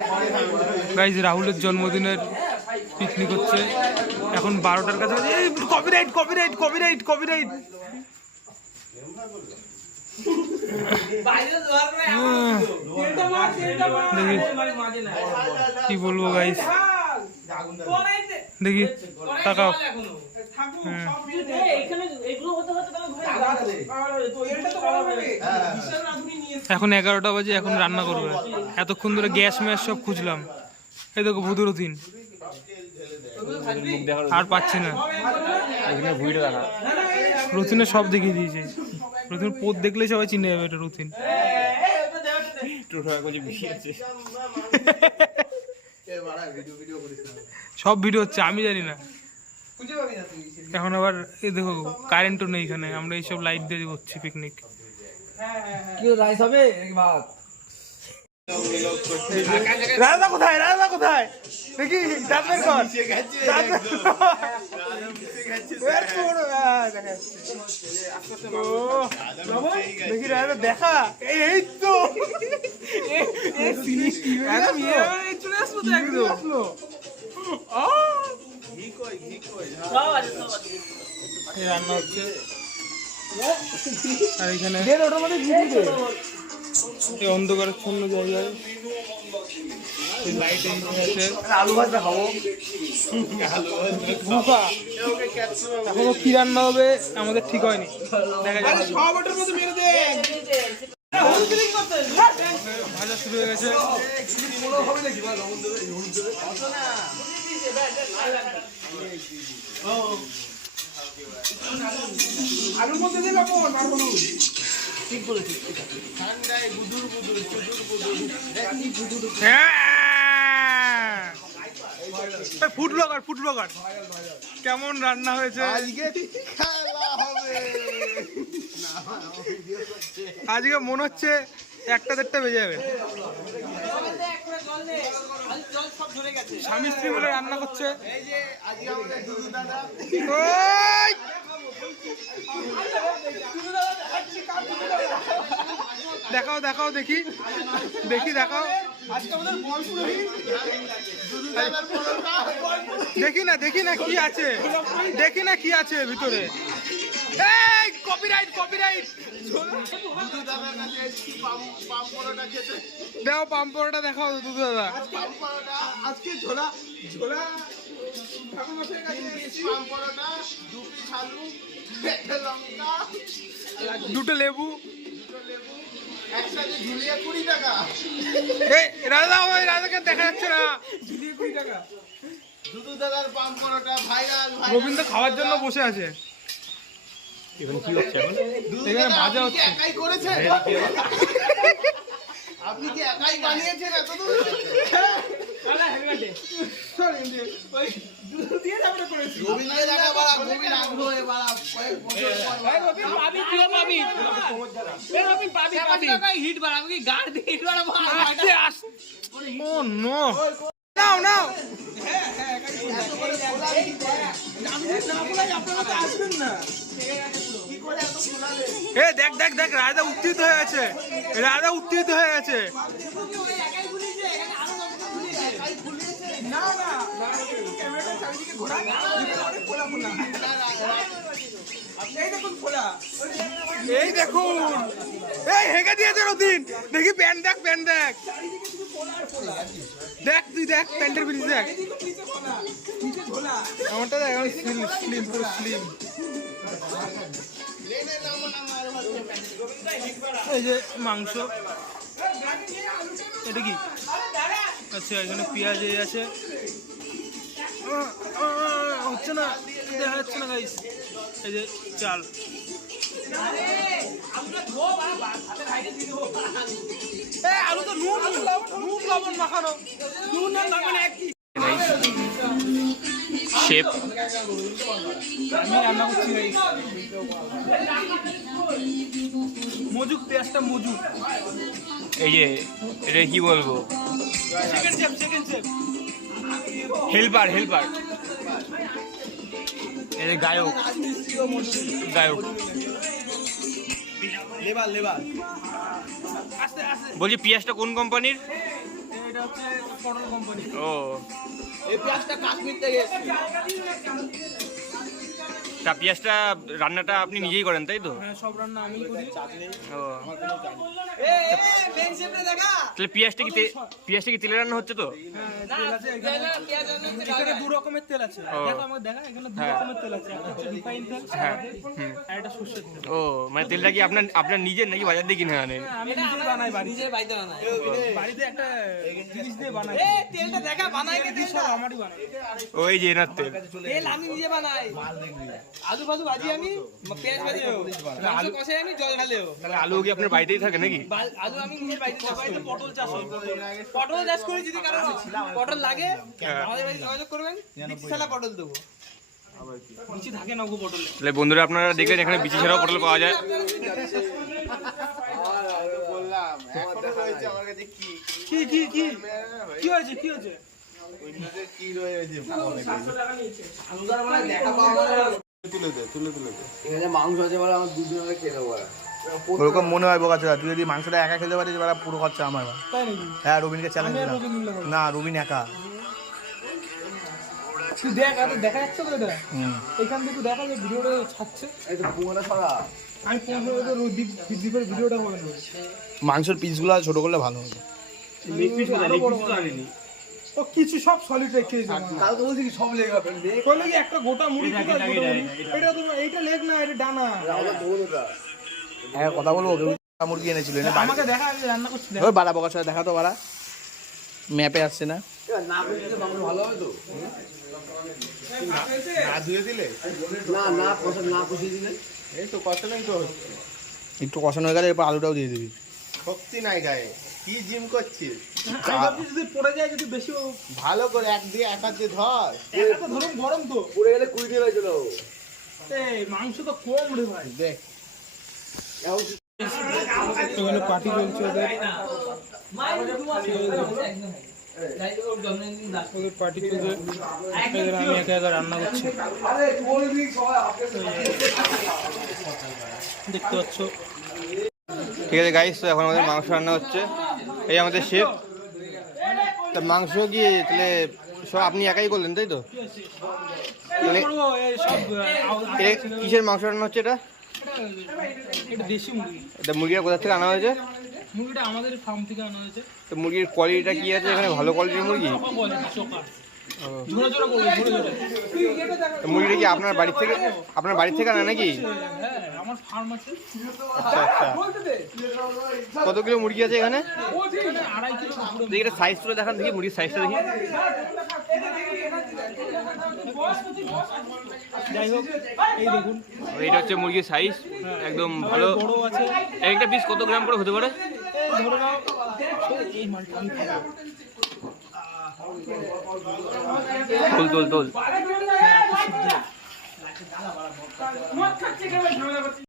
Guys রাহুলের জন্মদিনের picnic হচ্ছে এখন 12টার কাছে। Copyright copyright copyright copyright. কি বলবো গাইজ, দেখি তাকাও। এখন 11টা বাজে, এখন রান্না করবে। এতক্ষণ ধরে গ্যাস ম্যাস সব খুঁজলাম। এই দেখো ভুদুরথিন আর পাচ্ছি না। রথিনে সব দেখিয়ে দিয়েছে। রথিন পোত দেখলেই সবাই চিনে যাবে এটা রথিন। সব ভিডিও হচ্ছে, আমি জানি না। এখন আবার এই দেখো কারেন্টও নেই এখানে, আমরা এইসব লাইট দিয়ে করছি পিকনিক। রাইস হবে ভাত। রাজা কোথায়, রাজা কোথায় দেখি, দাঁতের কর দেখি রাজা দেখা। এই তো রান্না হচ্ছে। আর এখানে এই অন্ধকারচ্ছন্ন জায়গায় লাইট আলু ভাজা খাবো। এখনো কি রান্না হবে আমাদের ঠিক হয়নি, দেখা যাবে। ভাজা শুরু হয়ে গেছে। আলুর মধ্যে দিয়ে ঠিক বলেছি। ফুড ব্লগার, ফুড ব্লগার কেমন রান্না হয়েছে আজকে? মনে হচ্ছে 1টা-1:30 বেজে যাবে। স্বামী স্ত্রী বলে রান্না করছে। দেখাও দেখাও দেখি, দেখি দেখাও, দেখি না, দেখি না কি আছে, দেখি না কি আছে ভিতরে। এই কপিরাইট কপিরাইট। দাও পাম পরোটা দেখাও দুধু দাদা। আজকে ঝোলা ঝোলা দুটো লেবু একসাথে ঝুলিয়ে 20 টাকা। রাজা, ওই রাজাকে দেখা যাচ্ছে না। ঝুলিয়ে 20 টাকা। দুধু দাদার পাম পরোটা ভাইরাল। রবীন্দ্র খাওয়ার জন্য বসে আছে। এখানে কি হচ্ছে? এখানে ভাজা হচ্ছে। একাই করেছে? আপনি কি একাই বানিয়েছেন এত দূর? দেখ দেখ দেখ, রাজা উত্তেজিত হয়ে আছে, রাজা উত্তেজিত হয়ে আছে। এই দেখুন, এই হেগে দিয়েছে রতিন। দেখি প্যান্ট দেখ, প্যান্ট দেখ, দেখ তুই দেখ প্যান্টের পিস দেখ। আমারটা দেখ, স্লিম স্লিম পুরো স্লিম। এই যে মাংস, এটা কি? আচ্ছা, এখানে পেঁয়াজ আছে, হচ্ছে না, দেখা যাচ্ছে না গাইস। এই যে চাল, আলু তো নুন নুন লবণ মাখানো, নুন আর লবণ একই। শেফ আমি রান্না করছি গাইস। মজুক, পেঁয়াজটা মজুক। এই যে এটা কি বলবো, second chef, second chef, helper helper, এই যে গায়ক গায়ক। Labour labour. আস্তে আস্তে। বলছি পেঁয়াজটা কোন কোম্পানির? এটা হচ্ছে পটল কোম্পানি। ও এই পেঁয়াজটা কাশ্মীর থেকে এসেছে। তা পেঁয়াজটা রান্নাটা আপনি নিজেই করেন তাই তো? হ্যাঁ, সব রান্না আমিই করি। ও মেন শেপটা দেখা। তাহলে পেঁয়াজটা কি তেলে রান্না হচ্ছে তো? তেল আছে এখানে দু রকমের তেল আছে। দেখো আমাকে দেখা, এখানে দু রকমের তেল আছে, একটা হচ্ছে রিফাইন তেল আর একটা সরষের তেল। ও মানে তেলটা কি আপনার নিজের নাকি বাজার দিয়ে কিনে আনেন? আমি নিজে বানাই বাড়িতে বানাই। বাড়িতে একটা জিনিস দিয়ে বানাই। তেলটা দেখা বানাই কে সব আমারই বানাই। ওই যে এনার তেল। তেল আমি নিজে বানাই। আলু ফালু ভাজি আমি, পেঁয়াজ ভাজি ও, মাংস কষাই আমি, জল ঢালেও। তাহলে আলু কি আপনার বাড়িতেই থাকে নাকি? আলু আমি নিজের বাড়িতে চাষ করি। পটল চাষ হয়। পটল চাষ করি, যদি কারো পটল লাগে আমাদের বাড়ি যোগাযোগ করবেন, বিচি পটল দেবো। নিচে থাকে না গো পটল। তাহলে বন্ধুরা আপনারা দেখলেন এখানে বিচি ছাড়াও পটল পাওয়া যায়। বললাম এখনো রয়েছে আমার কাছে। কি কি কি কি হয়েছে কি হয়েছে? কি রয়েছে ওরকম মনে হয় বোকাচোদা, তুই যদি মাংসটা একা খেতে পারিস এবার পুরো খরচা আমার। তাই নাকি? হ্যাঁ, রবিনকে চ্যালেঞ্জ আমি আর দিলাম। রবিন মিলে না, রবিন একা। তুই দেখ, আর দেখা যাচ্ছে তো এটা? এখান থেকে দেখা যায় ভিডিওটা ছাড়ছে। আমি 15 দীপের ভিডিওটা করে নেবো। মাংসের পিসগুলো ছোট করলে ভালো হতো। ও কিছু সব সলিড রেখেছে। কালকে বলছি কি সব লেগে যাবে। কইলে কি একটা গোটা মুড়ি দিতে গোটা মুড়ি। এটা তো এইটা লেগ না, এটা ডানা। হ্যাঁ, কথা বলবো, মুরগি এনেছিল এনে বাড়ি। আমাকে দেখা, আমি রান্না করছি। ওই বাড়া বোকাচোদা, দেখা তো বাড়া, ম্যাপে আসছে না। না বুঝলে মাংস ভালো হবে তো? না ধুয়ে দিলে, না কষিয়ে দিলে এই তো কষানোই তো হচ্ছে। একটু কষানো হয়ে গেলে এরপর আলুটাও দিয়ে দিবি। শক্তি নাই গায়ে, কি জিম করছিস? আমি ভাবছি যদি পড়ে যায়, যদি বেশি ভালো করে এক হাত দিয়ে ধর। একটা ধরুন গরম তো। পড়ে গেলে 20 দিয়ে হয়েছিল। এই মাংস তো কম রে ভাই। দেখ, এখানে পার্টি চলছে ওদের। ওদের পার্টি চলছে, এদের আমি একা একা রান্না করছি, দেখতে পাচ্ছ। ঠিক আছে গাইস, তো এখন আমাদের মাংস রান্না হচ্ছে। এই আমাদের শেফ। তা মাংস কি তাহলে সব আপনি একাই করলেন তাই তো? তাহলে এ কিসের মাংস রান্না হচ্ছে এটা? এটা দেশি মুরগি। এটা মুরগিটা কোথা থেকে আনা হয়েছে? মুরগিটা আমাদের ফার্ম থেকে আনা হয়েছে। তো মুরগির কোয়ালিটিটা কি আছে এখানে? ভালো কোয়ালিটির মুরগি? চোখা বলে, চোখা। ঝোড়া ঝোড়া করবো, ঝোড়া ঝোড়া। তো মুরগিটা কি আপনার বাড়ি থেকে আনা নাকি? হ্যাঁ, আমার ফার্ম আছে। আচ্ছা আচ্ছা। কত কিলো মুরগি আছে এখানে? এখানে 2.5 কিলো পুরো। দেখি এটা সাইজ তুলে দেখান, দেখি মুরগির সাইজটা দেখি। যাই হোক, এই দেখুন, এইটা হচ্ছে মুরগির সাইজ, একদম ভালো। বড় আছে। একটা পিস কত গ্রাম করে হতে পারে? এই ধরে নাও, এই মালটা আমি খাবো। তোল। হ্যাঁ, একটু সিদ্ধ।